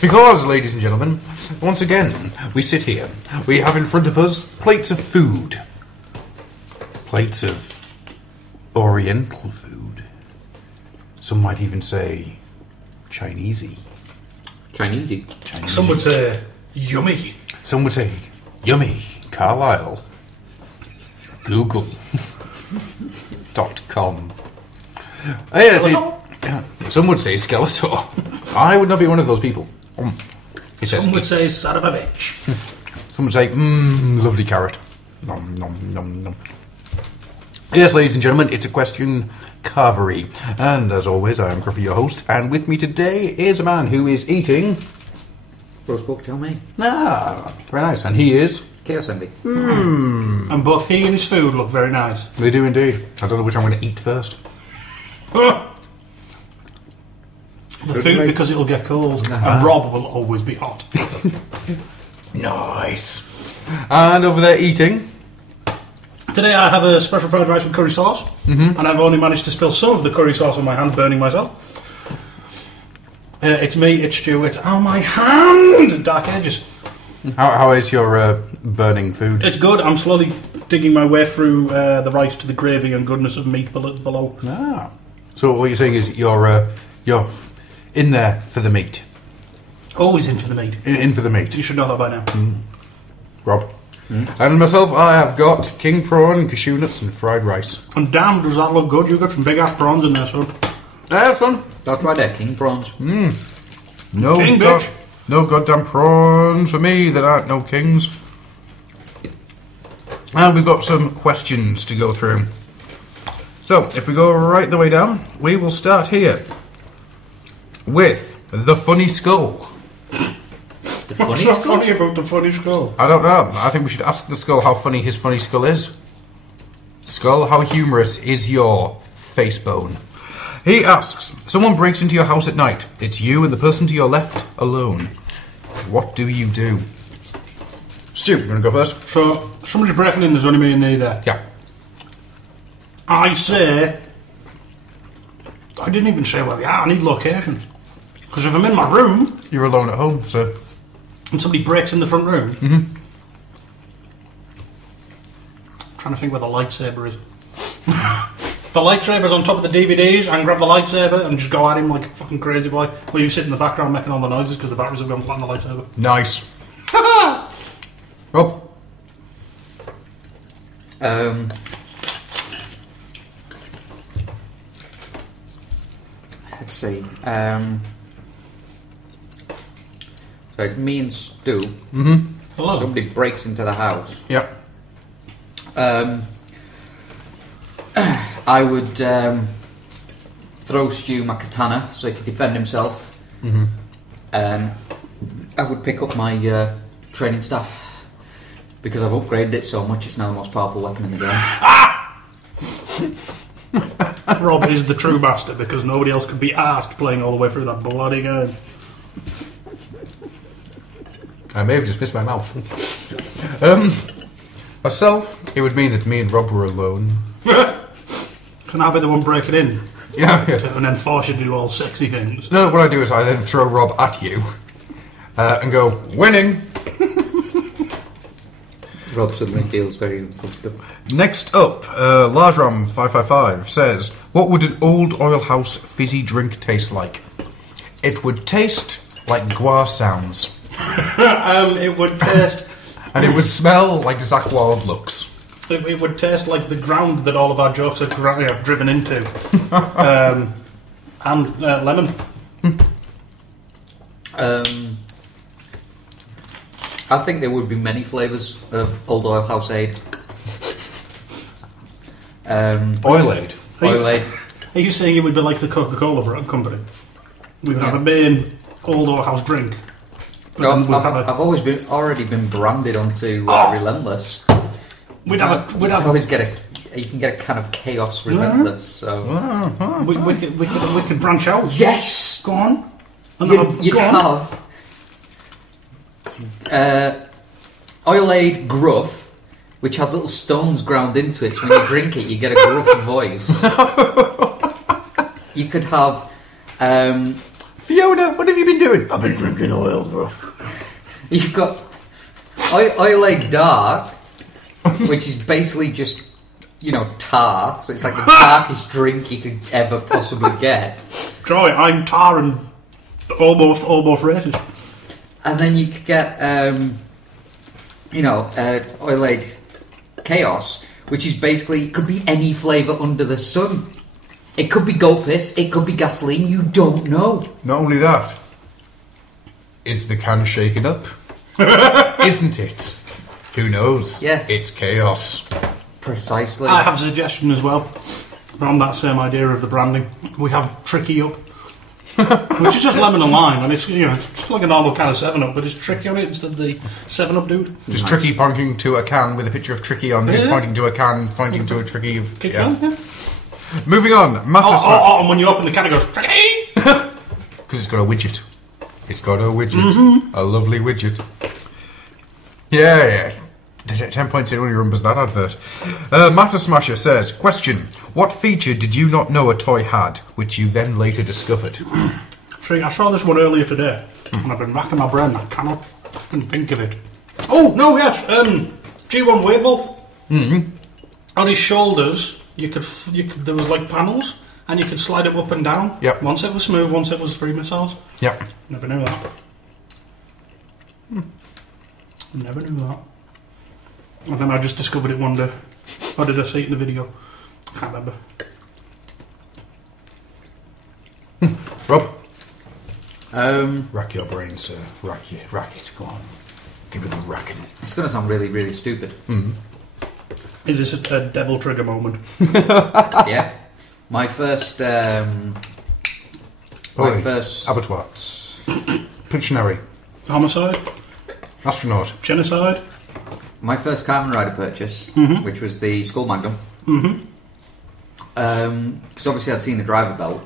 Because, ladies and gentlemen, once again, we sit here. We have in front of us plates of food. Plates of Oriental food. Some might even say Chinesey. Chinesey. Some would say yummy. Some would say yummy. Carlisle. Google.com. Some would say Skeletor. I would not be one of those people. Some would say son of a bitch. Some would say, lovely carrot. Nom, nom, nom, nom. Yes, ladies and gentlemen, it's a question Cavery. And as always, I am Gruffy, your host, and with me today is a man who is eating... Roast pork chow mein. Ah, very nice. And he is... Chaos Envy. And both he and his food look very nice. They do indeed. I don't know which I'm going to eat first. The food, because it'll get cold, and Rob will always be hot. Nice. And over there eating... Today I have a special fried rice with curry sauce, and I've only managed to spill some of the curry sauce on my hand, burning myself. It's me, it's Stu, it's on my hand! Dark edges. How is your burning food? It's good. I'm slowly digging my way through the rice to the gravy and goodness of meat below. Ah. So what you're saying is you're in there for the meat. Always in for the meat. In for the meat. You should know that by now. Rob. And myself, I have got king prawn, cashew nuts and fried rice. And damn, does that look good? You've got some big ass prawns in there, son. Yeah, son. That's right there, king prawns. No, King bitch. No goddamn prawns for me. There aren't no kings. And we've got some questions to go through. So, if we go right the way down, we will start here with the funny skull. The What's funny so funny about the funny skull? I don't know. I think we should ask the skull how funny his funny skull is. Skull, how humorous is your face bone? He asks, someone breaks into your house at night. It's you and the person to your left alone. What do you do? Stu, you want to go first? So, somebody's breaking in, there's only me and thee there. Yeah. I say... I didn't even say where we are, I need locations. Because if I'm in my room... You're alone at home, so... And somebody breaks in the front room... I'm trying to think where the lightsaber is. The lightsaber's on top of the DVDs, and grab the lightsaber and just go at him like a fucking crazy boy. While you sit in the background making all the noises because the batteries have gone flat on the lightsaber. Nice. Rob? Let's see. So me and Stu. Hello. Somebody breaks into the house. Yeah. I would throw Stu my katana so he could defend himself. I would pick up my training staff because I've upgraded it so much it's now the most powerful weapon in the game. Rob is the true master because nobody else could be asked playing all the way through that bloody game. I may have just missed my mouth. Myself, it would mean that me and Rob were alone. Can I be the one breaking in? Yeah. And then force you to do all sexy things? No, what I do is I then throw Rob at you and go, winning! Rob suddenly feels very uncomfortable. Next up, Lajram555 says, what would an old oil house fizzy drink taste like? It would taste like gua sounds. It would taste... And it would smell like Zach Wild looks. It would taste like the ground that all of our jokes are driven into. And lemon. I think there would be many flavours of Old Oil House Aid. Oil Aid. Oil Aid. Are you saying it would be like the Coca-Cola company? We would have a main Old Oil House drink. No, I've already been branded onto Relentless. We'd have you can get a can of Chaos Relentless. So we could branch out. Yes, go on. You'd have Oil Aid Gruff, which has little stones ground into it. So when you drink it, you get a gruff voice. You could have Fiona, what have you been doing? I've been drinking oil, bro. You've got Oil Egg Dark, which is basically just, tar. So it's like the darkest drink you could ever possibly get. Joy, I'm tar and almost racist. And then you could get, Oil Egg Chaos, which is basically, could be any flavour under the sun. It could be goat piss, it could be gasoline, you don't know. Not only that, is the can shaken up? Isn't it? Who knows? Yeah. It's chaos. Precisely. I have a suggestion as well. On that same idea of the branding, we have Tricky Up, which is just lemon and lime, and it's just like a normal can of 7-Up, but it's Tricky on it instead of the 7-Up dude. Just Tricky pointing to a can with a picture of Tricky on. He's pointing to a can, pointing to a Tricky. Moving on, and when you open the can, it goes Tricky because it's got a widget. It's got a widget, a lovely widget. Yeah. 10 points in when he remembers that advert. Matter Smasher says, question, what feature did you not know a toy had, which you then later discovered? I saw this one earlier today, and I've been racking my brain, I cannot think of it. Oh, no, yes, G1 Werewolf. On his shoulders, you could there was like panels, and you could slide it up and down. Yep. Once it was smooth, once it was 3 missiles. Yep. Never knew that. Never knew that. And then I just discovered it one day. Or did I see it in the video? Can't remember. Rob? Rack your brain, sir. Rack it. Go on. Give it a racking. It's going to sound really, really stupid. Is this a devil trigger moment? Yeah. My first... Abattoirs. Pictionary. Homicide? Astronaut. Genocide? My first Kamen Rider purchase, which was the Skull Magnum. Because obviously I'd seen the driver belt.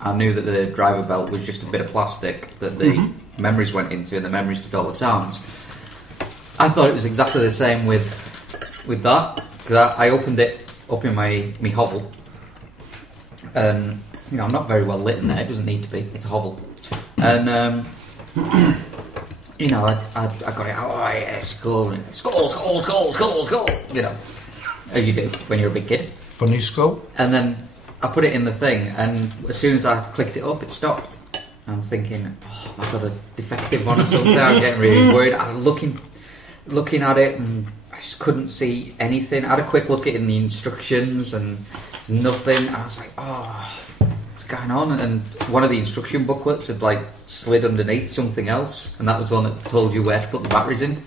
I knew that the driver belt was just a bit of plastic that the memories went into, and the memories did all the sounds. I thought it was exactly the same with that, because I opened it up in my hovel, and I'm not very well lit in there. It doesn't need to be. It's a hovel, and I got it out. Oh yeah, skull, as you do when you're a big kid. Funny skull. And then I put it in the thing, and as soon as I clicked it up, it stopped. I'm thinking, oh, I've got a defective one or something. I'm getting really worried. I'm looking at it, and I just couldn't see anything. I had a quick look at it in the instructions, and there's nothing. And I was like, oh, what's going on? And one of the instruction booklets had like slid underneath something else, and that was the one that told you where to put the batteries in.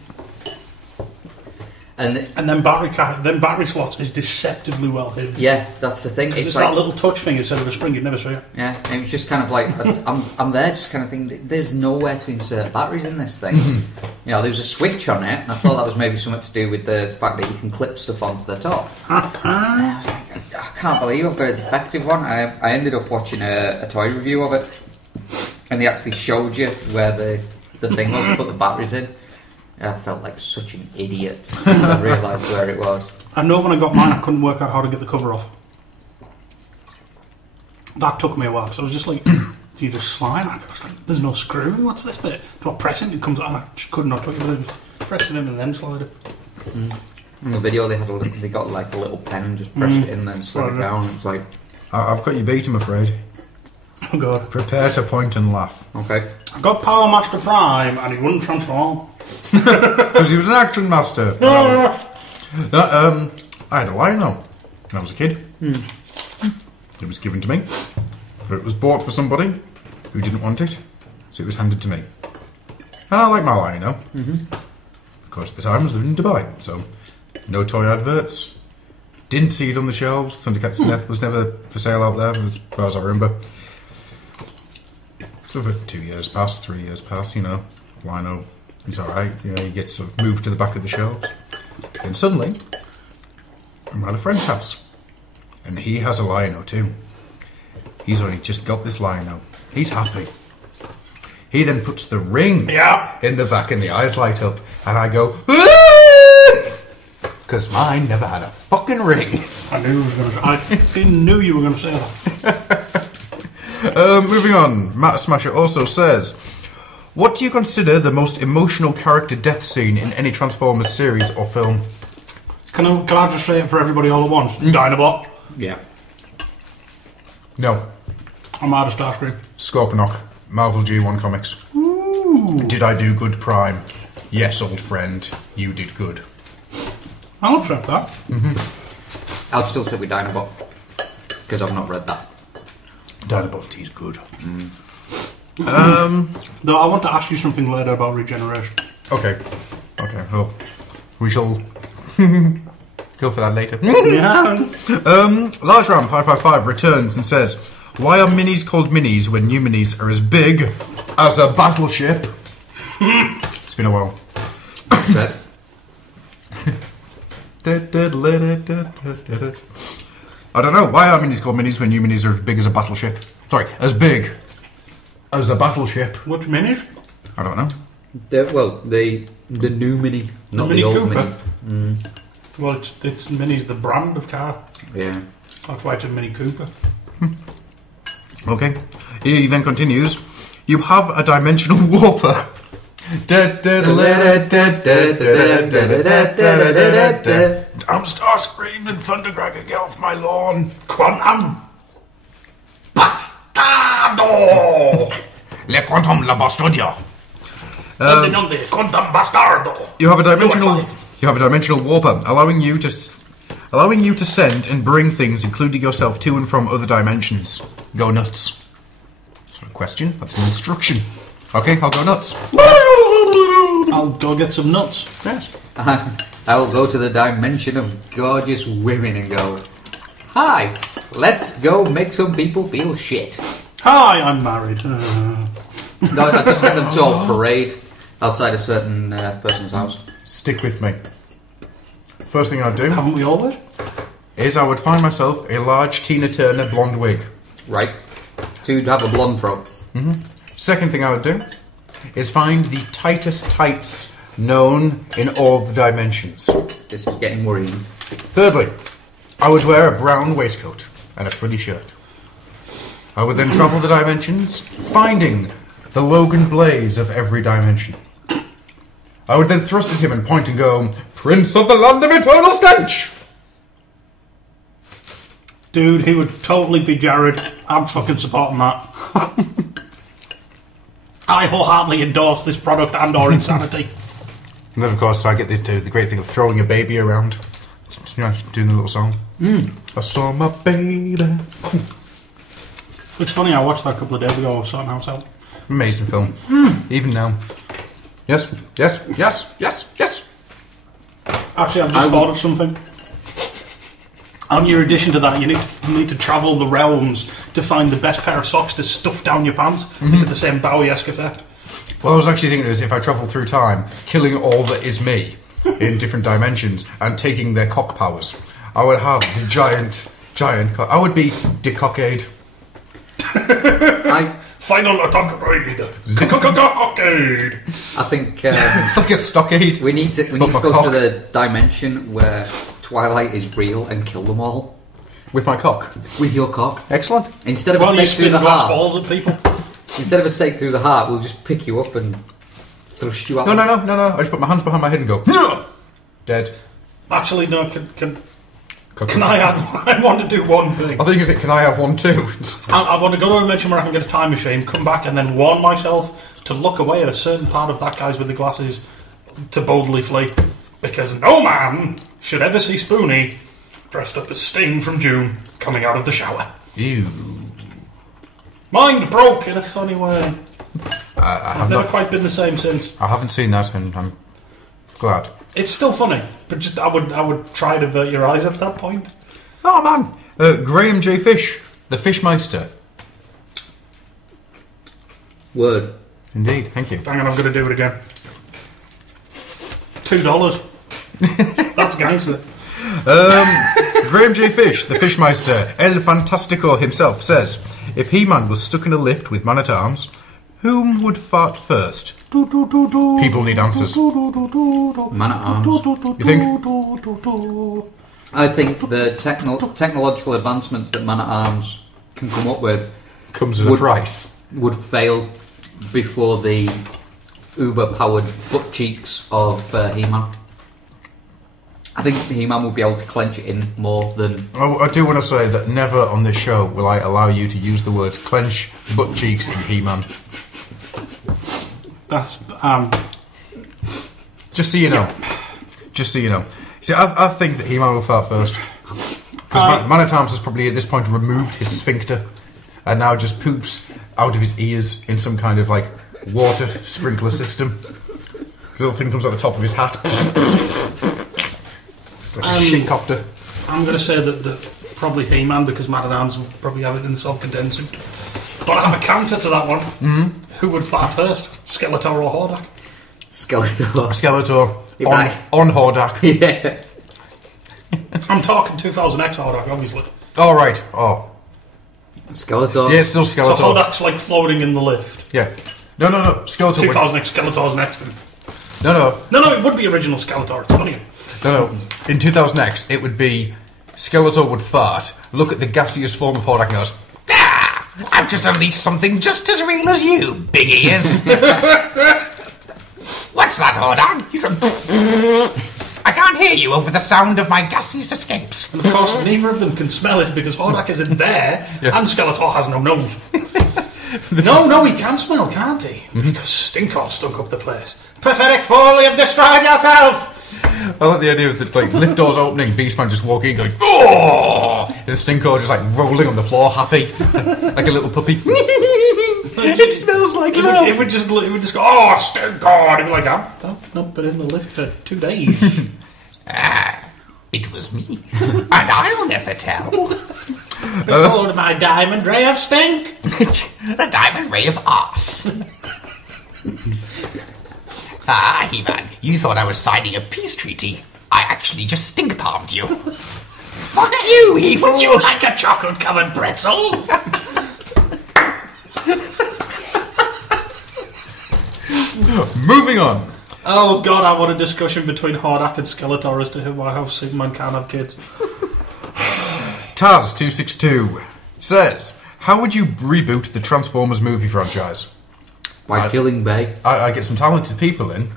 And then battery slots is deceptively well hidden. Yeah, that's the thing. It's like that little touch thing instead of a spring, you'd never see it. Yeah, it was just kind of like I'm there, just kind of thinking. There's nowhere to insert batteries in this thing. There was a switch on it, and I thought that was maybe something to do with the fact that you can clip stuff onto the top. I was like, I can't believe I've got a defective one. I ended up watching a toy review of it, and they actually showed you where the thing was to put the batteries in. I felt like such an idiot as soon as I realised where it was. I know when I got mine, I couldn't work out how to get the cover off. That took me a while, because I was just like, you just slide? I was like, there's no screw, what's this bit? Do I press it? It comes out, and I just could not touch it. Press it in and then slide it. In the video, they got like a little pen and just pressed it in and then slid it down. It's like, I've got you beat, I'm afraid. Oh god. Prepare to point and laugh. Okay. I got Power Master Prime, and he wouldn't transform. Because he was an action master. I had a Lionel when I was a kid. It was given to me. But it was bought for somebody who didn't want it, so it was handed to me. And I like my Lionel. Of course, at the time I was living in Dubai, so no toy adverts. Didn't see it on the shelves. Thundercats was never for sale out there, as far as I remember. So for 2 years past, 3 years past, Lionel, he's alright, he gets sort of moved to the back of the shelves. Then suddenly, I'm at a friend's house, and he has a Lionel too. He's only just got this Lionel. He's happy. He then puts the ring in the back, and the eyes light up, and I go, because mine never had a fucking ring. I knew you were going to say that. Moving on, Matt Smasher also says, what do you consider the most emotional character death scene in any Transformers series or film? Can I just say it for everybody all at once? Dinobot. Yeah. No. I'm out of Starscream. Scorponok, Marvel G1 Comics. Ooh. Did I do good, Prime? Yes, old friend, you did good. I'll accept that. I'll still stick with Dinobot, because I've not read that. Dinobot is good. Though I want to ask you something later about regeneration. Okay, well, we shall go for that later. Yeah. Large Ram 555 returns and says, why are minis called minis when new minis are as big as a battleship? It's been a while. Said. I don't know. Why are minis called minis when new minis are as big as a battleship? Sorry, as big as a battleship. Which minis? I don't know. The new Mini, not the Mini old Cooper? Mini. Well, it's Mini's the brand of car. Yeah. That's why it's a Mini Cooper. Okay. He then continues, you have a dimensional warper. I'm Starscream and Thundercracker, get off my lawn. Quantum Bastardo! Le quantum la bastardio. Quantum Bastardo. You have a dimensional warper, allowing you to send and bring things, including yourself, to and from other dimensions. Go nuts. That's not a question. That's an instruction. Okay, I'll go nuts. I'll go get some nuts. Yes. I will go to the dimension of gorgeous women and go, hi, let's go make some people feel shit. Hi, I'm married. No, I just get them to all parade outside a certain person's house. Stick with me. First thing I'd do Haven't we always? is I would find myself a large Tina Turner blonde wig. Right. So you'd have a blonde fro. Second thing I would do is find the tightest tights known in all the dimensions. This is getting worrying. Thirdly, I would wear a brown waistcoat and a frilly shirt. I would then travel the dimensions, finding the Logan Blaze of every dimension. I would then thrust at him and point and go, Prince of the Land of Eternal Stench! Dude, he would totally be Jared. I'm fucking supporting that. I wholeheartedly endorse this product and or insanity. And then, of course, I get the great thing of throwing a baby around. You know, doing the little song. I saw my baby. It's funny, I watched that a couple of days ago. I was sorting house out. Amazing film. Even now. Yes. Actually, I've just thought of something. On your addition to that, you need to travel the realms to find the best pair of socks to stuff down your pants to get the same Bowie-esque effect. What I was actually thinking is if I travel through time, killing all that is me in different dimensions and taking their cock powers, I would have the giant cock. I would be decockade. Final attack raid. Cockade. I think It's like a stockade. we need to my go cock. to the dimension where Twilight is real and kill them all With my cock. with your cock. Excellent. Instead of Well, a you stake through spin the glass heart, balls at people. instead of a stake through the heart, we'll just pick you up and thrust you out. No. I just put my hands behind my head and go, "Nyah!" Dead. Actually, no. Can Cock. I add? I want to do one thing. I think you said, can I have one too? I want to go to a dimension where I can get a time machine, come back, and then warn myself to look away at a certain part of that guy's with the glasses to boldly flee. Because no man should ever see Spoonie dressed up as Sting from June coming out of the shower. Ew. Mind broke in a funny way. I've I've never not, quite been the same since. I haven't seen that and I'm glad. It's still funny, but just I would try to avert your eyes at that point. Oh man. Graham J. Fish, the Fishmeister. Word. Indeed, thank you. Hang on, I'm going to do it again. $2. That's gangster. Graham J. Fish, the Fishmeister, El Fantastico himself, says, if He-Man was stuck in a lift with man-at-arms, whom would fart first? People need answers. Man at arms. You think? I think the technological advancements that Man at Arms can come up with Comes at a price. Would fail before the uber-powered butt cheeks of He-Man. I think He-Man would be able to clench it in more than... I do want to say that never on this show will I allow you to use the words clench, butt cheeks and He-Man. That's Just so you know. Just so you know. See, I think that He-Man will fart first. Because Man at Arms has probably at this point removed his sphincter and now just poops out of his ears in some kind of like water sprinkler system. The little thing comes out the top of his hat. Like a shinkopter. I'm going to say that probably He-Man, because Man at Arms will probably have it in the self-contained suit. But I have a counter to that one. Mm-hmm. Who would fart first? Skeletor or Hordak? Skeletor. Right. On Hordak. Yeah. I'm talking 2000X Hordak, obviously. Oh, right. Oh. Skeletor. Yeah, it's still So Skeletor. Hordak's like floating in the lift. Yeah. No. Skeletor. 2000X Skeletor's next. No. No, it would be original Skeletor. It's funny. No. In 2000X, it would be Skeletor would fart, look at the gaseous form of Hordak and goes, "Ah! I've just unleashed something just as real as you, big ears." What's that, Hordak? I can't hear you over the sound of my gaseous escapes. And of course, neither of them can smell it because Hordak isn't there and Skeletor has no nose. No, he can smell, can't he? Because Stinkor stunk up the place. Pathetic fool, you've destroyed yourself! I like the idea of the like lift doors opening, Beastman just walking in going, "Oh!" and Stinkor just like rolling on the floor, happy, like a little puppy. It smells like love. It would just go, "Oh, Stinkor!" And he'd be like, I've not been in the lift for 2 days. It was me, and I'll never tell. Behold my diamond ray of stink! The diamond ray of arse. Ah, He-Man, you thought I was signing a peace treaty. I actually just stink-palmed you. Fuck you, He-Fool! Would you like a chocolate-covered pretzel? Moving on. Oh god, I want a discussion between Hordak and Skeletor as to how Superman can't have kids. Taz262 says, how would you reboot the Transformers movie franchise? By killing Bay. I get some talented people in,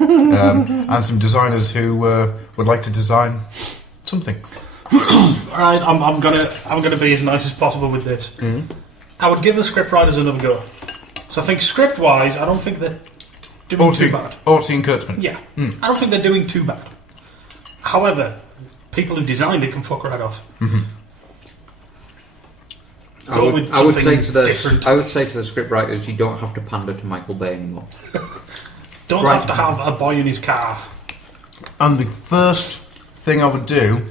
and some designers who would like to design something. Alright, I'm gonna be as nice as possible with this. I would give the scriptwriters another go. So I think script-wise, I don't think they're doing too bad. Orty and Kurtzman. Yeah. I don't think they're doing too bad. However, people who designed it can fuck right off. I would say to the scriptwriters, you don't have to pander to Michael Bay anymore. Don't have to have a boy in his car. And the first thing I would do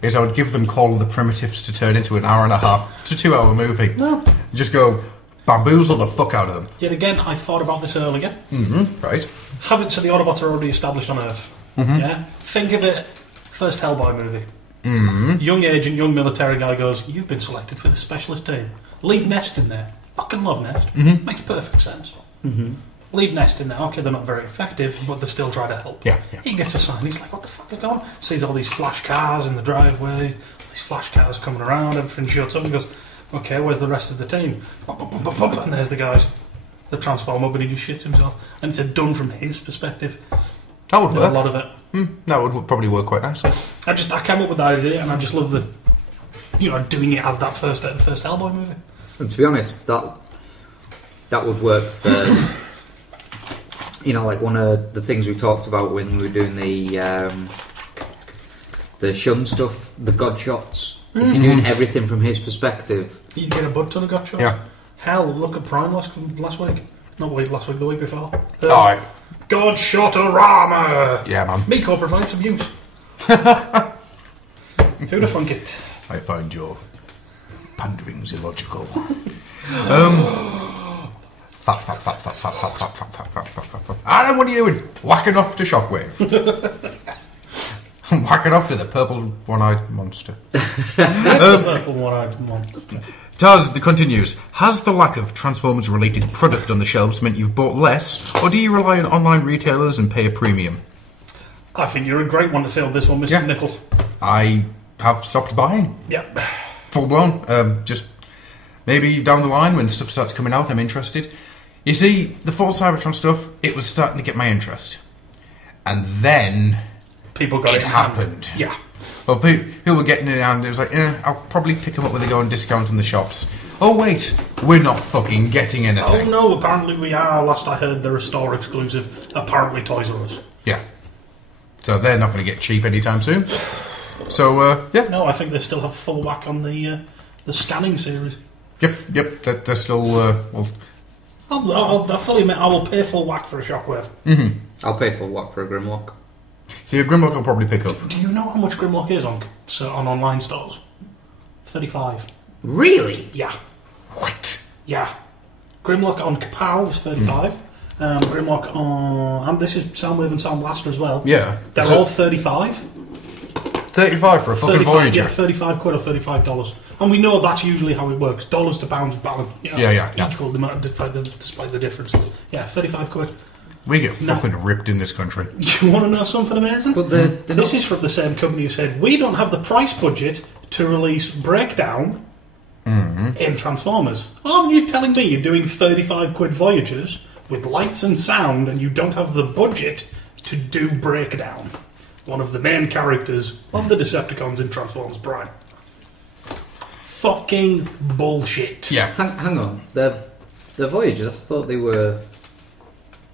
is I would give them Call of the Primitives to turn into an 1.5 to 2 hour movie. No. Just go bamboozle the fuck out of them. Yet again, I thought about this earlier. Right. Have it so the Autobots are already established on Earth. Yeah? Think of it, first Hellboy movie. Young agent, young military guy goes, you've been selected for the specialist team. Leave Nest in there. Fucking love Nest. Makes perfect sense. Leave Nest in there. Okay, they're not very effective, but they still try to help. Yeah. He gets assigned. He's like, what the fuck is going on? Sees all these flash cars in the driveway, these flash cars coming around, everything shuts up and goes, okay, where's the rest of the team? And there's the guys. They transform up and he just shits himself. And it's done from his perspective. That would work. A lot of it. That would probably work quite nicely. I came up with that idea and I just love the, doing it as that first Hellboy movie. And to be honest, that would work for, like one of the things we talked about when we were doing the Shun stuff, the God shots. If you're doing everything from his perspective, You get a butt ton of God shots. Yeah. Hell, look at Prime last week. Not last week, the week before. Oh, God shot-a-rama! yeah, man. Miko provides some use. Who'd have thunk it? I find your panderings illogical. Fat. Adam, what are you doing? Whacking off to Shockwave. Whacking off to the purple one-eyed monster. Purple one-eyed monster. Taz continues, has the lack of Transformers-related product on the shelves meant you've bought less, or do you rely on online retailers and pay a premium? I think you're a great one to fill this one, Mr. Yeah. Nichols. I have stopped buying. Yep. Full blown. Just Maybe down the line when stuff starts coming out, I'm interested. You see, the fall Cybertron stuff, it was starting to get my interest. And then People got it happened. Yeah. Well, people were getting it and it was like, I'll probably pick them up when they go on discount in the shops. Oh wait, we're not fucking getting anything. Oh no, apparently we are. Last I heard, they're a store exclusive. Apparently Toys R Us. Yeah. So they're not going to get cheap anytime soon. So, yeah. No, I think they still have full whack on the scanning series. Yep, they're still, well... I'll fully admit I will pay full whack for a Shockwave. Mm-hmm. I'll pay full whack for a Grimlock. See, a Grimlock will probably pick up. Do you know how much Grimlock is on online stores? 35. Really? Yeah. What? Yeah. Grimlock on Kapow is 35. Grimlock on... And this is Soundwave and Sound Blaster as well. Yeah. They're all 35. 35 for a fucking 35, Voyager. yeah, 35 quid or $35. And we know that's usually how it works. Dollars to pounds balance. You know, Yeah. Equal despite the differences. Yeah, 35 quid. We get fucking ripped in this country. You want to know something amazing? But this is from the same company who said, we don't have the price budget to release Breakdown in Transformers. Aren't you telling me you're doing 35 quid Voyagers with lights and sound and you don't have the budget to do Breakdown? One of the main characters of the Decepticons in Transformers Prime. Fucking bullshit. Yeah. Hang on. The Voyagers, I thought they were...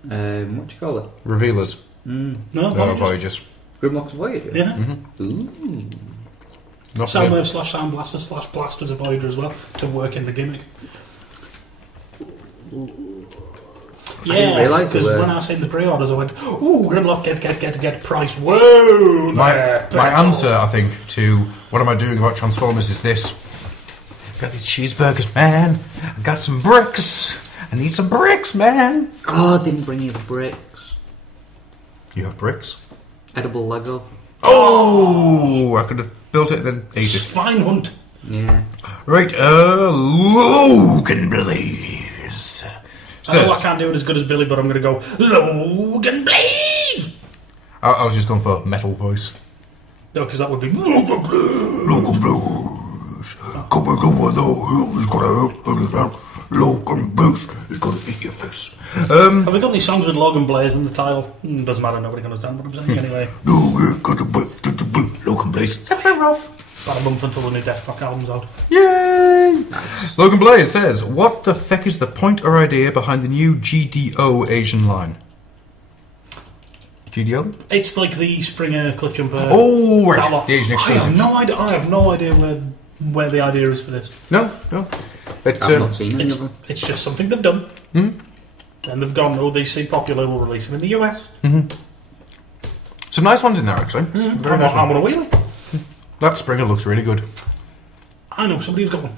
what do you call it? Revealers. No, No, Voyagers. Voyagers. Grimlock's Voyager? Yeah. Ooh. Not Soundwave / Sound Blaster / Blaster's a Voyager as well to work in the gimmick. Yeah, realise because they were. when I seen the pre-orders, I went, "Ooh, Grimlock, get price." Whoa! My that's answer, all. I think, to what am I doing about Transformers is this. I've got these cheeseburgers, man. I've got some bricks. I need some bricks, man. Oh, I didn't bring you the bricks. You have bricks? Edible Lego. Oh, I could have built it and then ate it. Swine hunt. Yeah. Right, Logan Blaze. I know I can't do it as good as Billy, but I'm going to go Logan Blaze. I was just going for metal voice. No, because that would be Logan Blaze. Logan Blaze. Coming over the hill, he's gonna help out. Logan Blaze is gonna eat your face. Have we got any songs with Logan Blaze in the title? Doesn't matter, nobody can understand what I'm saying anyway. Logan Blaze. It's a fair off. About a month until the new Death Rock album's out. Yay! Nice. Logan Blaze says, what the feck is the point or idea behind the new GDO Asian line? GDO? It's like the Springer Cliff Jumper. Oh, right. That lot. The Asian I exclusive. have no idea where the idea is for this. No. But, I've not seen any of them. It's just something they've done. And they've gone, oh, they seem popular, we'll release them in the US. some nice ones in there, actually. Very nice. I'm on a wheelie. That Springer looks really good. I know somebody who's got one.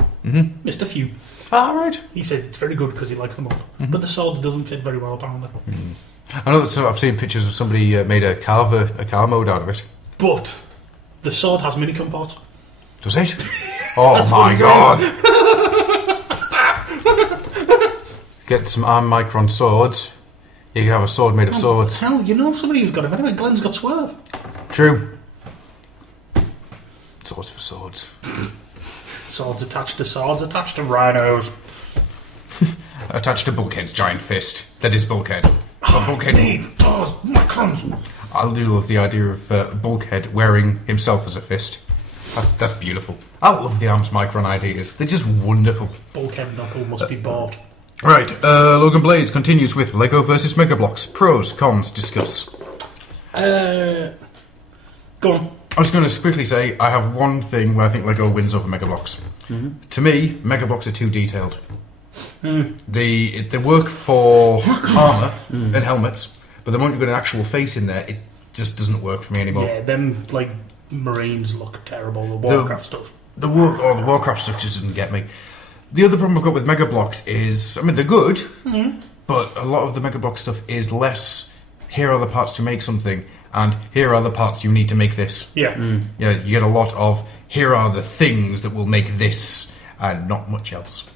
Mr. Few. Ah, right. He says it's very good because he likes them all. But the swords doesn't fit very well, apparently. I know that I've seen pictures of somebody made a car mode out of it. But the sword has mini compots. Does it? Oh That's my what it god! Get some arm micron swords. You can have a sword made of swords. Hell, you know somebody who's got him. Anyway, Glenn's got Swerve. True. Swords for swords. Swords attached to rhinos. Attached to Bulkhead's giant fist. That is Bulkhead. Bulkhead. Those microns. I do love the idea of Bulkhead wearing himself as a fist. That's beautiful. I love the arms micron ideas. They're just wonderful. Bulkhead knuckle must be bought. Right, Logan Blaze continues with Lego versus Mega Bloks. Pros, cons, discuss. Go on. I was going to quickly say, I have one thing where I think Lego wins over Mega Bloks. To me, Mega Bloks are too detailed. They work for armour and helmets, but the moment you've got an actual face in there, it just doesn't work for me anymore. Yeah, them, like, Marines look terrible. The Warcraft stuff. The Warcraft stuff just doesn't get me. The other problem I've got with Mega Bloks is, I mean, they're good, but a lot of the Mega Bloks stuff is less, here are the parts to make something, and here are the parts you need to make this. Yeah. Yeah, you get a lot of, here are the things that will make this, and not much else.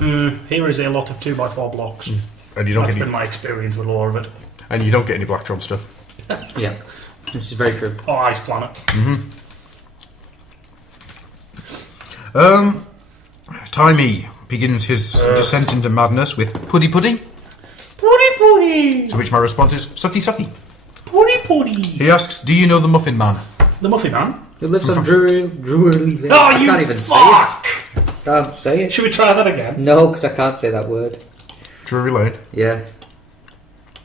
Here is a lot of 2x4 blocks. And you don't That's get been my experience with a lot of it. And you don't get any Blacktron stuff. Yeah, this is very true. Oh, Ice Planet. Timey begins his descent into madness with Puddy Puddy. Puddy Puddy! To which my response is Sucky Sucky. Puddy Puddy! He asks, do you know the Muffin Man? The Muffin Man? It lives on Drury. Oh, I you can't even fuck! say it. Can't say it. Should we try that again? No, because I can't say that word. Drury Lane. Yeah.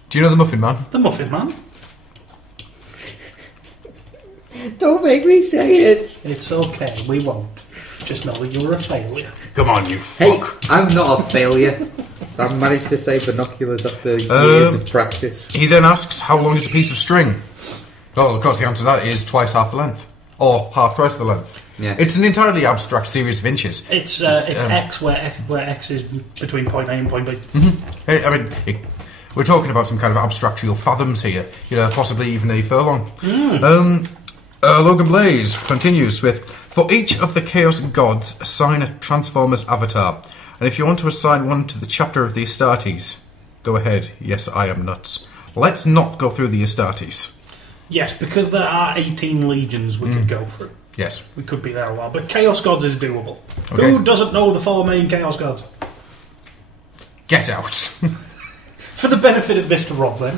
Do you know the Muffin Man? The Muffin Man? Don't make me say it. It's okay, we won't. Just know that you're a failure. Come on, you Hey, fuck. I'm not a failure. I've managed to say binoculars after years of practice. He then asks, how long is a piece of string? Well, of course, the answer to that is twice half the length. Or half twice the length. Yeah. It's an entirely abstract series of inches. It's X, where X is between point A and point B. I mean, we're talking about some kind of abstract real fathoms here. You know, possibly even a furlong. Logan Blaze continues with, for each of the Chaos Gods, assign a Transformers avatar. And if you want to assign one to the chapter of the Astartes, go ahead. Yes, I am nuts. Let's not go through the Astartes. Yes, because there are 18 legions we could go through. Yes. We could be there a while. But Chaos Gods is doable. Okay. Who doesn't know the 4 main Chaos Gods? Get out. For the benefit of Mr. Rob, then,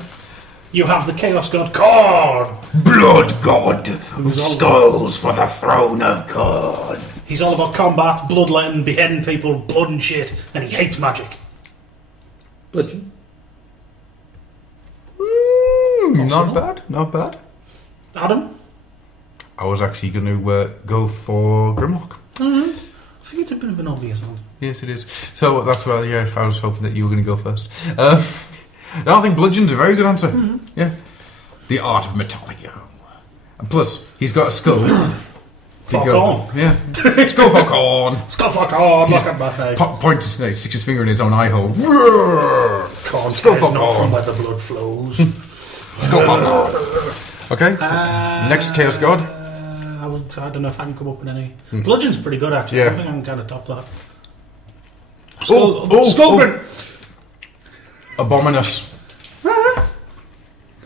you have the Chaos God Khorne. Blood God. Who's Skulls for the throne of God. He's all about combat, bloodletting, beheading people, blood and shit, and he hates magic. Bludgeon. Not bad, not bad. Adam? I was actually going to go for Grimlock. I think it's a bit of an obvious one. Yes, it is. So that's why, yeah, I was hoping that you were going to go first. No, I think Bludgeon's a very good answer. Yeah. The Art of Metallica. And plus, he's got a skull. Fuck on. Yeah. Skull for Khorne. Skull for Khorne, look at my face. Points, no, sticks his finger in his own eye hole. Khorne's Skull for not from Khorne. where the blood flows. Skull for Khorne. Okay. Next Chaos God. I don't know if I can come up with any. Bludgeon's pretty good, actually. Yeah. I think I can kind of top that. Skullgrin! Abominus.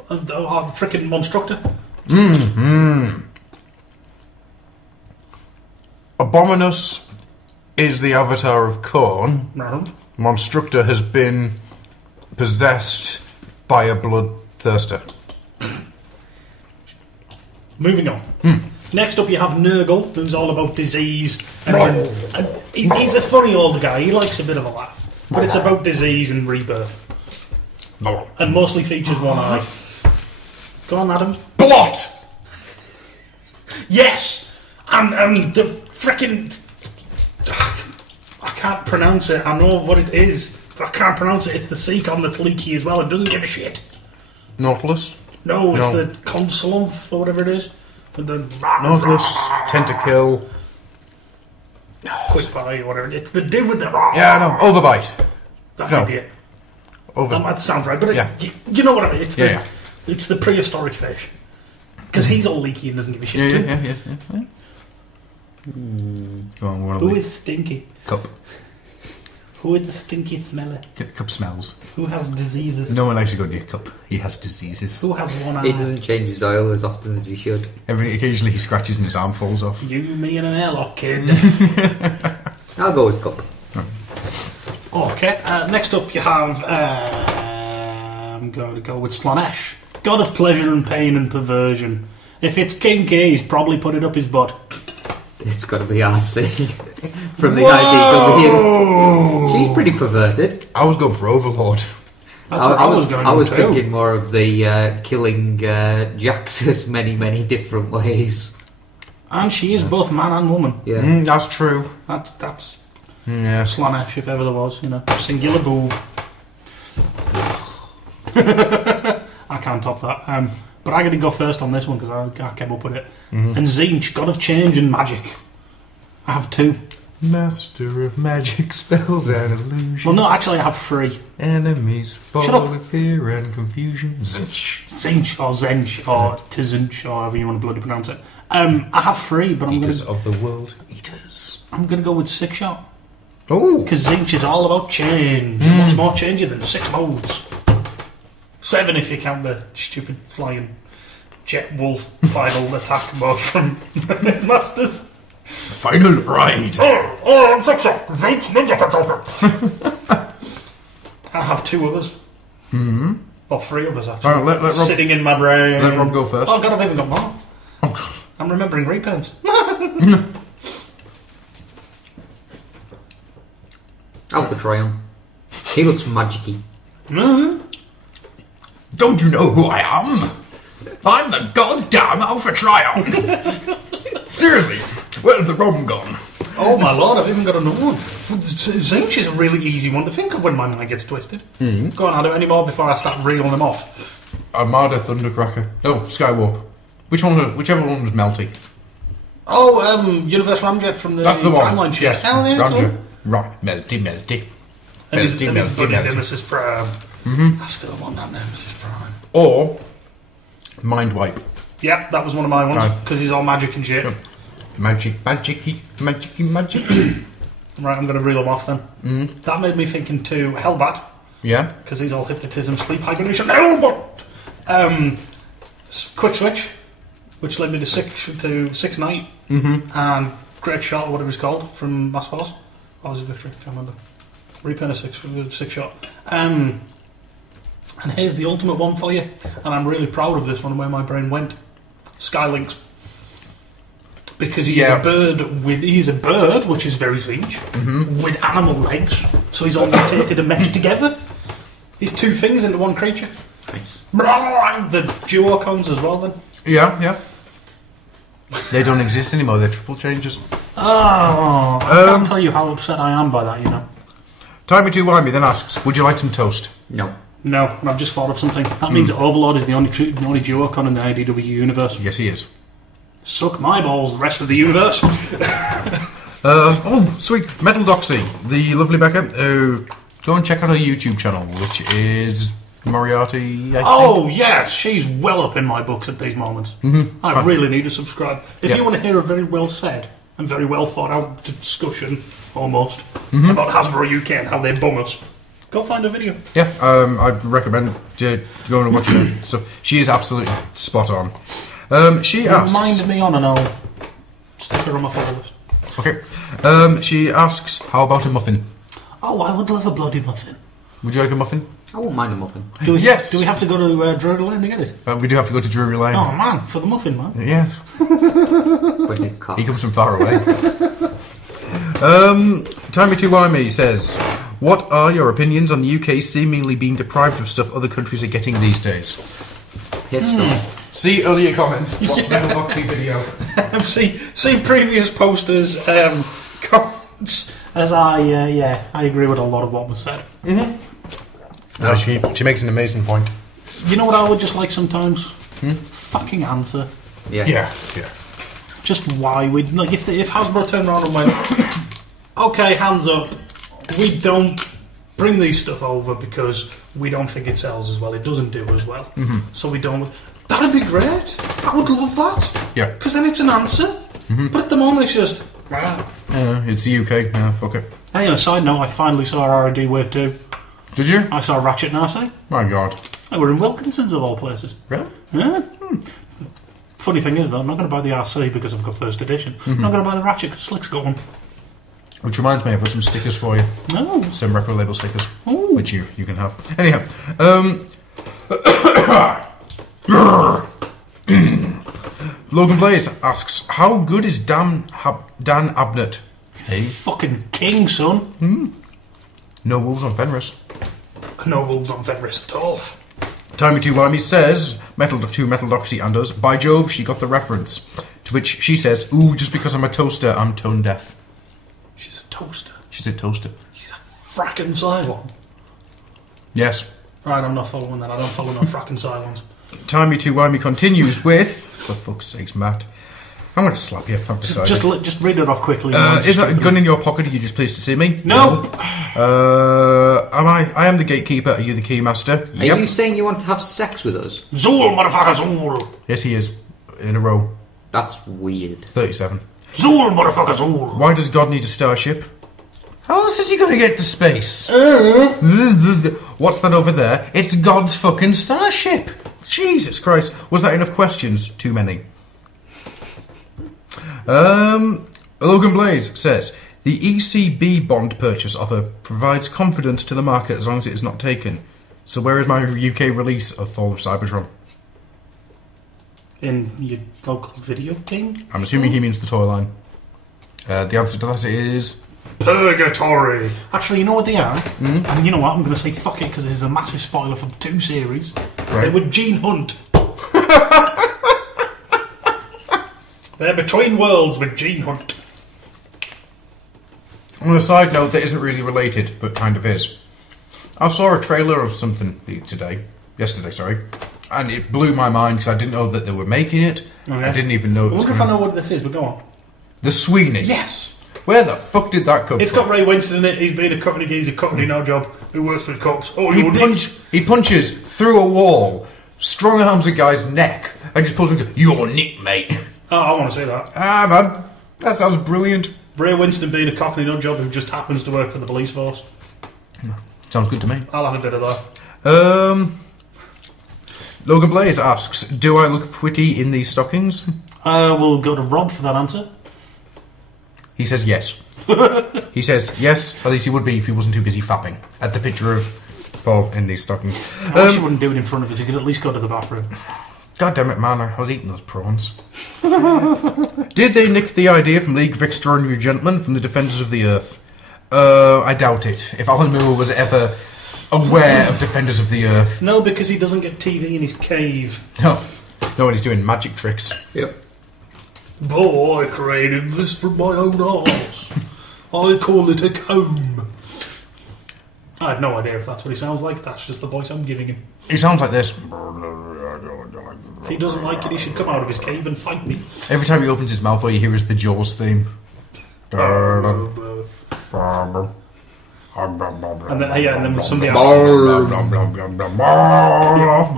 Frickin' Monstructor. Abominus is the avatar of Khorne. No. Monstructor has been possessed by a bloodthirster. Moving on. Next up, you have Nurgle, who's all about disease. And he's a funny old guy. He likes a bit of a laugh. But it's about disease and rebirth. And mostly features one eye. Go on, Adam. Blot! Yes! And the frickin'... I can't pronounce it. I know what it is, but I can't pronounce it. It's the Seacon that's leaky as well and doesn't give a shit. Nautilus? No, it's No. the Consulum or whatever it is. With the Nautilus, Tentakill. Quick Pie or whatever. It's the dude with the... Yeah, no, Overbite. That No. might be it. That sounds right, but Yeah. you know what I mean. It's the, Yeah. It's the prehistoric fish. Because he's all leaky and doesn't give a shit too. Yeah. Go on, one of Who the is stinky? cup. Who is the stinky smeller? Cup smells. Who has diseases? No one likes to go near cup. He has diseases. Who has one eye? He doesn't change his oil as often as he should. Occasionally he scratches and his arm falls off. You, me, and an airlock, kid. I'll go with Cup. Okay, next up you have... I'm going to go with Slanesh. God of pleasure and pain and perversion. If it's kinky, he's probably put it up his butt. It's got to be RC from the IDW. She's pretty perverted. I was going for Overlord. That's what I was too. thinking more of the killing Jaxus many different ways. And she is both man and woman. Yeah. That's true. That's Yeah. Slanesh, if ever there was, singular boob. I can't top that. But I got to go first on this one because I came up with it. And Zinch, God of Change and Magic. I have 2. Master of magic spells and illusion. Well, no, actually, I have 3. Enemies Shut fall up. with fear and confusion. Zinch. Zinch or Zench or Tizinch or however you want to bloody pronounce it. I have 3, but Eaters of the world. Eaters. I'm going to go with 6 shot. Oh. Because Zinch is all about change. And what's more changing than 6 modes? 7 if you count the stupid flying jet wolf final attack mode from Masters. Final ride. I'm Sixer, Zeke's Ninja Consultant. I have two others. Mm-hmm. Or three others, actually. Right, let Rob, sitting in my brain. Let Rob go first. Oh, God, I've even got more. Oh. I'm remembering repens. Alpha Trion. He looks magic-y. Mm-hmm. Don't you know who I am? I'm the goddamn Alpha Trion. Seriously, where's the rum gone? Oh my lord, I've even got another one. Zinch is a really easy one to think of when my mind gets twisted. Mm-hmm. Go on, I'll do any more before I start reeling them off. Armada Thundercracker. No, Skywarp. Whichever one was melty. Oh, Universe Ramjet from the That's the one. timeline ship. Yes, Hell yeah, Ramjet. Right, melty. And his buddy melty. Nemesis Prime. Mm-hmm. I still want that Nemesis Prime. Or Mind Wipe. Yep, that was one of my ones, because he's all magic and shit. Magic-y. Right, I'm going to reel them off then. Mm. That made me think into Hellbat. Yeah. Because he's all hypnotism, sleep, hibernation, Hellbat! Quick Switch, which led me to Six Knight, and Great Shot, or whatever it's called, from Mass Force. Or was it Victory? Can't remember. Repair a six shot. And here's the ultimate one for you, and I'm really proud of this one and where my brain went. Skylynx. Because he's a bird, which is very Zinch, with animal legs, so he's all mutated and meshed together. He's two things into one creature. Nice. The duocons as well then. Yeah. They don't exist anymore, they're triple changes. Oh, I can't tell you how upset I am by that, you know. Timey2Wimey then asks, would you like some toast? No, and I've just thought of something. That means Overlord is the only duocon in the IDW universe. Yes, he is. Suck my balls, the rest of the universe. Sweet. Metal Doxy, the lovely Becca. Go and check out her YouTube channel, which is Moriarty, I think. Yes, she's well up in my books at these moments. Mm-hmm. I really need to subscribe. If you want to hear a very well said and very well thought out discussion, almost, about Hasbro UK and how they bum us, go find a video. Yeah, I'd recommend going and watching her stuff. She is absolutely spot on. She asks... Remind me on and I'll stick her on my follow list. Okay. She asks, how about a muffin? Oh, I would love a bloody muffin. Would you like a muffin? I won't mind a muffin. Yes! Do we have to go to Drury Lane to get it? We do have to go to Drury Lane. Oh, man, for the muffin, man. Yeah. He comes from far away. Timey2Wimey says, what are your opinions on the UK seemingly being deprived of stuff other countries are getting these days? Pissed off. See earlier comment. Watch Metal Boxy video. see previous posters, comments. As I agree with a lot of what was said. No, she makes an amazing point. You know what I would just like sometimes? Fucking answer. Yeah. Just why we like if Hasbro turned around and went, okay, hands up, we don't bring these stuff over because we don't think it sells as well. It doesn't do as well, so we don't. That'd be great. I would love that. Yeah. Because then it's an answer. But at the moment, it's just. It's the UK. Yeah, fuck it. Hey, on a side note, I finally saw R&D Wave 2. Did you? I saw Ratchet Nasty. My God. They were in Wilkinson's of all places. Really? Yeah. Funny thing is, though, I'm not going to buy the RC because I've got first edition. I'm not going to buy the Ratchet because Slick's got one. Which reminds me, I've got some stickers for you. Oh. Some Repro Label stickers. Ooh. Which you can have. Anyhow. Logan Blaze asks, how good is Dan Abnett? He's fucking king, son. No wolves on Fenris. No wolves on Fenris at all. Timey2Wimey says, Metal Doxy and us, by Jove, she got the reference. To which she says, ooh, just because I'm a toaster, I'm tone deaf. She's a toaster. She's a toaster. She's a fracking Cylon. Yes. Right, I'm not following that. I don't follow no fracking Cylons. Timey2Wimey continues with, for fuck's sakes, Matt. I'm going to slap you. I've decided. Just read it off quickly. Is that a gun in your pocket? Are you just pleased to see me? No. I am the gatekeeper. Are you the keymaster? Are you saying you want to have sex with us? Zool, motherfucker, Zool. Yes, he is. In a row. That's weird. 37. Zool, motherfucker, Zool. Why does God need a starship? How else is he going to get to space? What's that over there? It's God's fucking starship. Jesus Christ. Was that enough questions? Too many. Logan Blaze says, the ECB bond purchase offer provides confidence to the market as long as it is not taken. So where is my UK release of Fall of Cybertron? In your local video game? I'm assuming he means the toy line. The answer to that is... Purgatory. Actually, you know what they are? And you know what? I'm going to say fuck it because this is a massive spoiler for the 2 series. Right. They were Gene Hunt. They're Between Worlds with Gene Hunt. On a side note that isn't really related, but kind of is. I saw a trailer of something yesterday, and it blew my mind because I didn't know that they were making it. Okay. I didn't even know it I was wonder if I know what this is, but go on. The Sweeney. Yes! Where the fuck did that come It's from? got Ray Winston in it. He's been a company geezer, company no job, who works for the cops. Oh, He, you're he punches through a wall, strong arms a guy's neck, and just pulls him and goes, "You're Nick, mate." Oh, I want to see that. Ah, man. That sounds brilliant. Ray Winston being a cockney no job who just happens to work for the police force. Sounds good to me. I'll have a bit of that. Logan Blaze asks, do I look pretty in these stockings? We'll go to Rob for that answer. He says yes. He says yes, at least he would be if he wasn't too busy fapping at the picture of Paul in these stockings. I wish he wouldn't do it in front of us. He could at least go to the bathroom. God damn it, man, I was eating those prawns. Did they nick the idea from League of Extraordinary Gentlemen from the Defenders of the Earth? I doubt it. If Alan Moore was ever aware of Defenders of the Earth. No, because he doesn't get TV in his cave. No, when he's doing magic tricks. Yep. Boy, I created this from my own arse. I call it a comb. I have no idea if that's what he sounds like. That's just the voice I'm giving him. He sounds like this. If he doesn't like it, he should come out of his cave and fight me. Every time he opens his mouth, all you hear is the Jaws theme. And then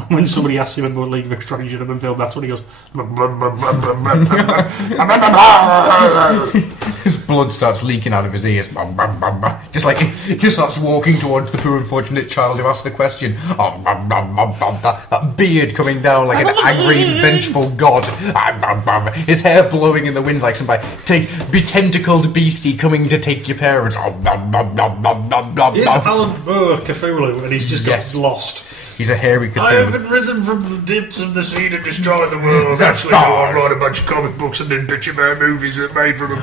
when somebody asks him about League of Extraordinary Gentlemen film, that's when he goes. His blood starts leaking out of his ears. Just like he just starts walking towards the poor unfortunate child who asked the question. That beard coming down like an angry and vengeful god. His hair blowing in the wind like somebody be tentacled beastie coming to take your parents. Is Alan Moore Cthulhu, and he's just got lost. He's a hairy Cthulhu. I haven't risen from the depths of the sea to destroy the world. Actually, I wrote a bunch of comic books and then picture bear movies that made from them.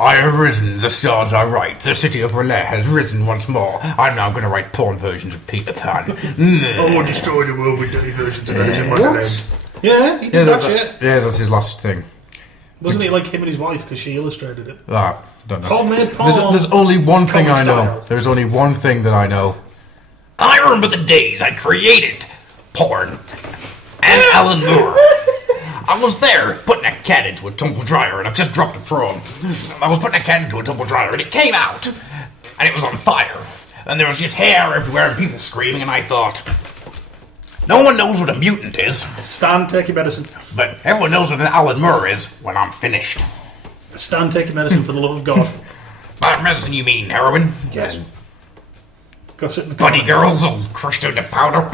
I have risen, the stars are right. The city of Relais has risen once more. I'm now going to write porn versions of Peter Pan. I will destroy the world with dirty versions of those in my head. Yeah, he did that shit. Yeah, that's his last thing. Wasn't it like him and his wife because she illustrated it? Ah, don't know. Homemade porn. There's only one thing Comic I know. style. There's only one thing that I know. I remember the days I created porn. And Alan Moore. I was there putting a cat into a tumble dryer, and I've just dropped a prawn. I was putting a cat into a tumble dryer, and it came out, and it was on fire. And there was just hair everywhere and people screaming, and I thought, no one knows what a mutant is. Stan, take your medicine. But everyone knows what an Alan Moore is when I'm finished. Stan, take your medicine for the love of God. By medicine you mean heroin? Yes. Go sit in the Bunny corner. girls all crushed into powder.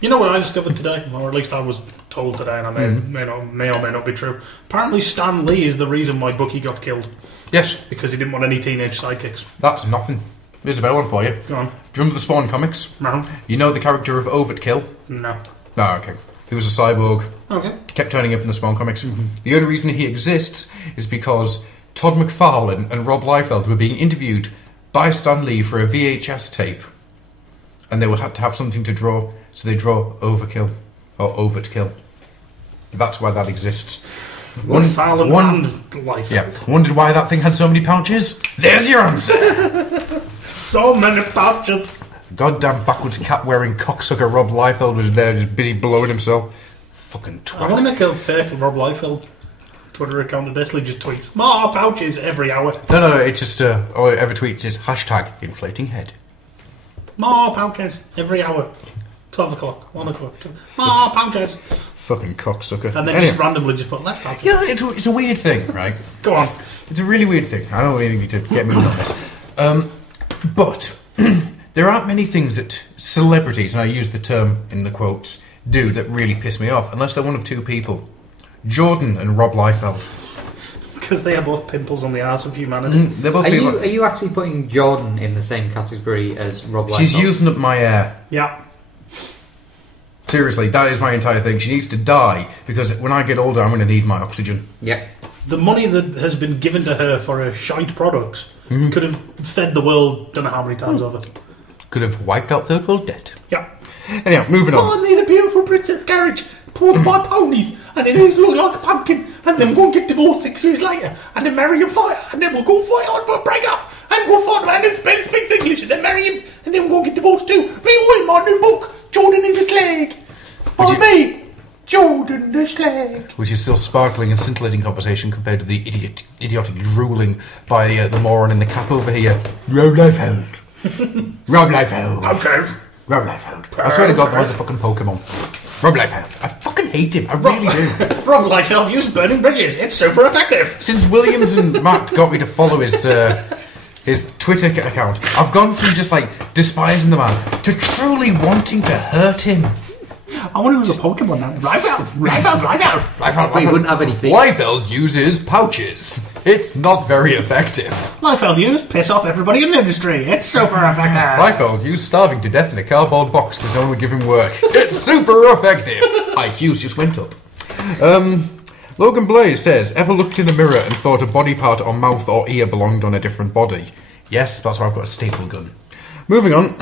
You know what I discovered today? Or at least I was told today, and I may or may not be true. Apparently Stan Lee is the reason why Bucky got killed. Yes. Because he didn't want any teenage sidekicks. That's nothing. Here's a better one for you. Go on. Do you remember the Spawn comics? No. You know the character of Overkill? No. Oh, okay. He was a cyborg. Okay. Kept turning up in the Spawn comics. The only reason he exists is because Todd McFarlane and Rob Liefeld were being interviewed by Stan Lee for a VHS tape. And they would have to have something to draw, so they draw Overkill. Or Overkill. That's why that exists. McFarlane and Liefeld. Yeah. Wondered why that thing had so many pouches? There's your answer! So many pouches. Goddamn backwards cat-wearing cocksucker Rob Liefeld was there just busy blowing himself. Fucking I want to twat. make a fake Rob Liefeld Twitter account that basically just tweets more pouches every hour. No, it's just, all it ever tweets is hashtag inflating head. More pouches every hour. 12 o'clock, 1 o'clock, 2. More pouches. Fucking cocksucker. And then just randomly just put less pouches. Yeah, it's a weird thing, right? Go on. It's a really weird thing. I don't really need to get me on this. But there aren't many things that celebrities, and I use the term in the quotes, do that really piss me off, unless they're one of two people. Jordan and Rob Liefeld. Because they are both pimples on the arse of humanity. They're both Are people. you actually putting Jordan in the same category as Rob Liefeld? She's using up my air. Yeah. Seriously, that is my entire thing. She needs to die because when I get older, I'm going to need my oxygen. Yep. The money that has been given to her for her shite products could have fed the world don't know how many times over. Could have wiped out third world debt. Yeah. Anyhow, moving on. Oh, I need a beautiful princess carriage pulled by ponies, and it is look like a pumpkin, and then we'll get divorced 6 years later, and then marry and fight, and then we'll go fight on, we'll break up, and we'll find a man who speaks English, and then marry him, and then we'll get divorced too. Meanwhile, in my new book, Jordan is a slag. By me, Jordan the slag. Which is still sparkling and scintillating conversation compared to the idiotic drooling by the moron in the cap over here. Rob Liefeld. Rob Liefeld. Rob Liefeld. I swear to God, that was a fucking Pokemon. Rob Liefeld. I fucking hate him. I really do. Rob Liefeld used burning bridges. It's super effective. Since Williams and Matt got me to follow his Twitter account, I've gone from just like despising the man to truly wanting to hurt him. I want to use a Pokemon now. Liefeld. But you wouldn't have any feet. Liefeld uses pouches. It's not very effective. Liefeld used piss off everybody in the industry. It's super effective. Liefeld used starving to death in a cardboard box because no one would give him work. It's super effective. IQs just went up. Logan Blaze says, ever looked in a mirror and thought a body part or mouth or ear belonged on a different body? Yes, that's why I've got a staple gun. Moving on.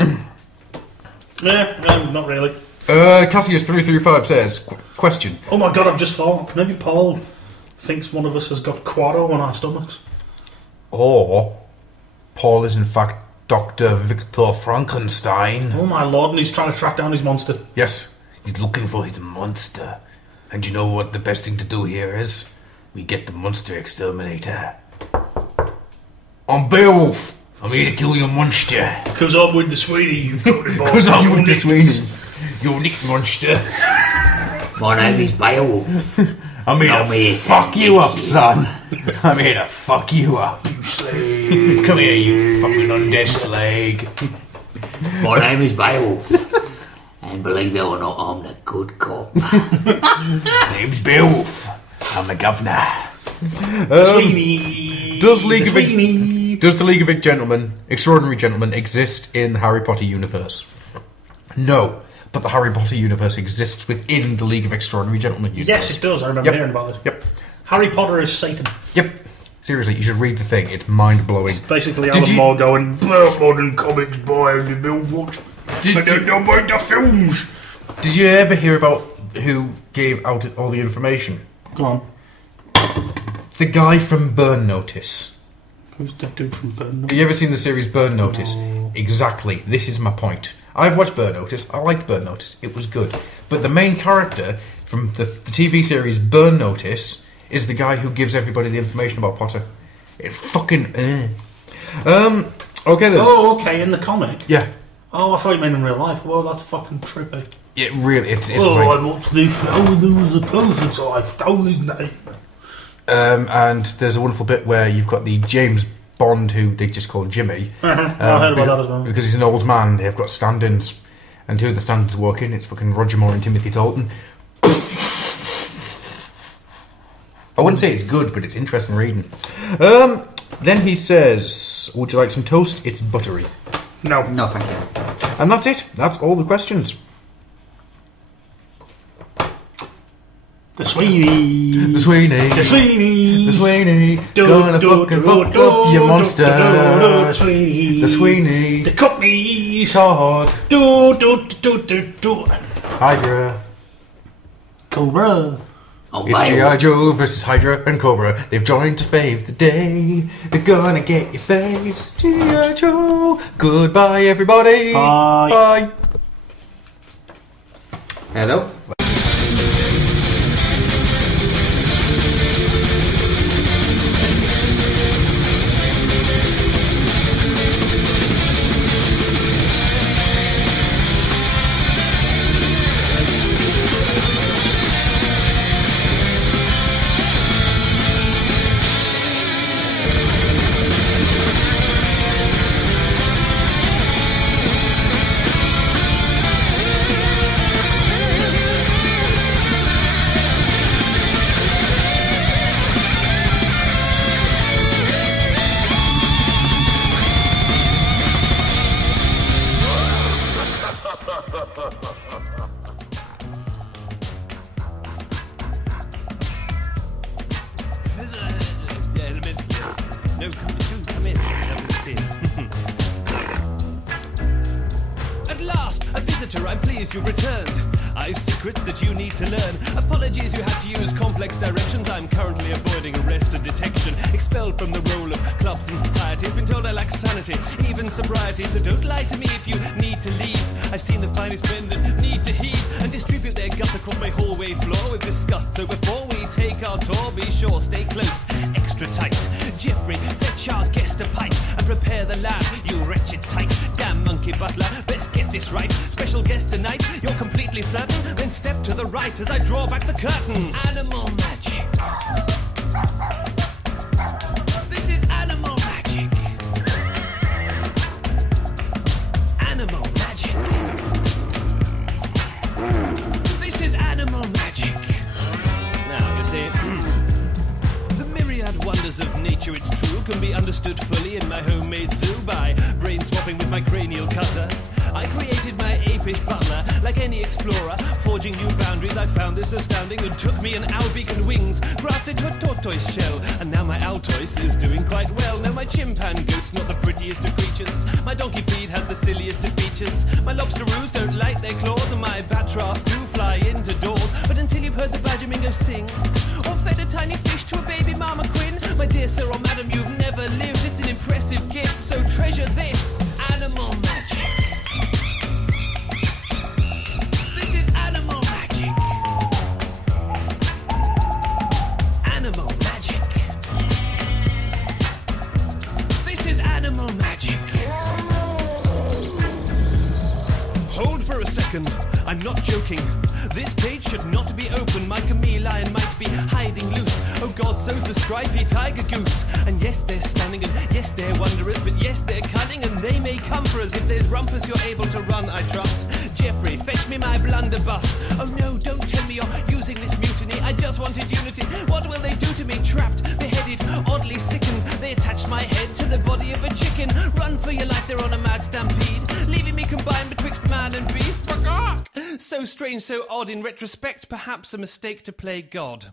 Not really. Cassius335 says, question. Oh my god, I've just thought. Maybe Paul thinks one of us has got Quado on our stomachs. Or Paul is in fact Dr. Victor Frankenstein. Oh my lord, and he's trying to track down his monster. Yes, he's looking for his monster. And you know what the best thing to do here is? We get the monster exterminator. I'm Beowulf. I'm here to kill your monster. Because I'm with the sweetie, you dirty boy. Because I'm with the Sweeney. You nick monster. My name is Beowulf. I'm here to fuck you up, son. I'm here to fuck you up. You slag. Come here, you fucking undead slag. My name is Beowulf. And believe it or not, I'm the good cop. My name's Beowulf. I'm the governor. Sweeney. Does the League of Extraordinary Gentlemen exist in the Harry Potter universe? No. But the Harry Potter universe exists within the League of Extraordinary Gentlemen universe. Yes, it does. I remember hearing about this. Yep. Harry Potter is Satan. Yep. Seriously, you should read the thing. It's mind-blowing. Basically, Alan Moore going, modern comics, boy, and they'll watch. But they'll make the films. Did you ever hear about who gave out all the information? Go on. The guy from Burn Notice. Who's the dude from Burn Notice? Have you ever seen the series Burn Notice? No. Exactly. This is my point. I've watched Burn Notice. I liked Burn Notice. It was good. But the main character from the TV series Burn Notice is the guy who gives everybody the information about Potter. It fucking... Okay then. Oh, okay, in the comic? Yeah. Oh, I thought you meant in real life. Well, that's fucking trippy. It really... It's well, like, I watched this show and there was a person, so I stole his name. And there's a wonderful bit where you've got the James Bond, who they just call Jimmy. I heard about that as well. Because he's an old man, they've got stand-ins. And two of the stand-ins walk in, it's fucking Roger Moore and Timothy Dalton. I wouldn't say it's good, but it's interesting reading. Then he says, would you like some toast? It's buttery. No. No, thank you. And that's it. That's all the questions. The Sweeney. The Sweeney. The Sweeney. The Sweeney. Gonna fucking fuck up your monster. The Sweeney. The Sweeney. The Cockney. Sword. Do. Hydra. Cobra. Oh, It's G.I. Joe versus Hydra and Cobra. They've joined to save the day. They're gonna get your face. G.I. Joe. Goodbye, everybody. Bye. Bye. Hello? No, come in. Have a seat. At last, a visitor, I'm pleased you've returned. I've secrets that you need to learn. Apologies you had to use complex directions. I'm currently avoiding arrest and detection. Expelled from the role of clubs and societies. Been told I lack sanity, even sobriety. So don't lie to me if you need to leave. I've seen the finest men that need to heave and distribute their guts across my hallway floor. We've discussed, so before we take our tour, be sure, stay close, extra tight. Geoffrey, fetch our guest a pipe and prepare the lab, you wretched type. Damn monkey butler, let's get this right. Special guest tonight, you're completely certain? Then step to the right as I draw back the curtain. Animal magic. This is animal magic. Animal magic. This is animal magic. Now, you see, the myriad wonders of nature, it's true, can be understood fully in my homemade zoo by brain swapping with my cranial cutter. I created my apish butler, like any explorer, forging new boundaries. I found this astounding and took me an owl beak and wings, grafted to a tortoise shell, and now my Altoise is doing quite well. Now my chimpan goat's not the prettiest of creatures, my donkey Pete has the silliest of features, my lobsteroos don't like their claws, and my batrass do fly into doors. But until you've heard the badger mingo sing, or fed a tiny fish to a baby mama Quinn, my dear sir or madam, you've never lived. It's an impressive gift, so treasure this animal magic. This is animal magic. Animal magic. This is animal magic. Hold for a second, I'm not joking. This cage should not be open. My chameleon might be hiding loose. Oh God, so's the stripy tiger goose. And yes, they're stunning, and yes, they're wondrous, but yes, they're cunning, and they may come for us. If there's rumpus, you're able to run, I trust. Geoffrey, fetch me my blunderbuss. Oh no, don't tell me you're using this mutiny. I just wanted unity. What will they do to me? Trapped, beheaded, oddly sickened. They attach my head to the body of a chicken. Run for your life, they're on a mad stampede, leaving me combined betwixt man and beast. So strange, so odd. In retrospect, perhaps a mistake to play God.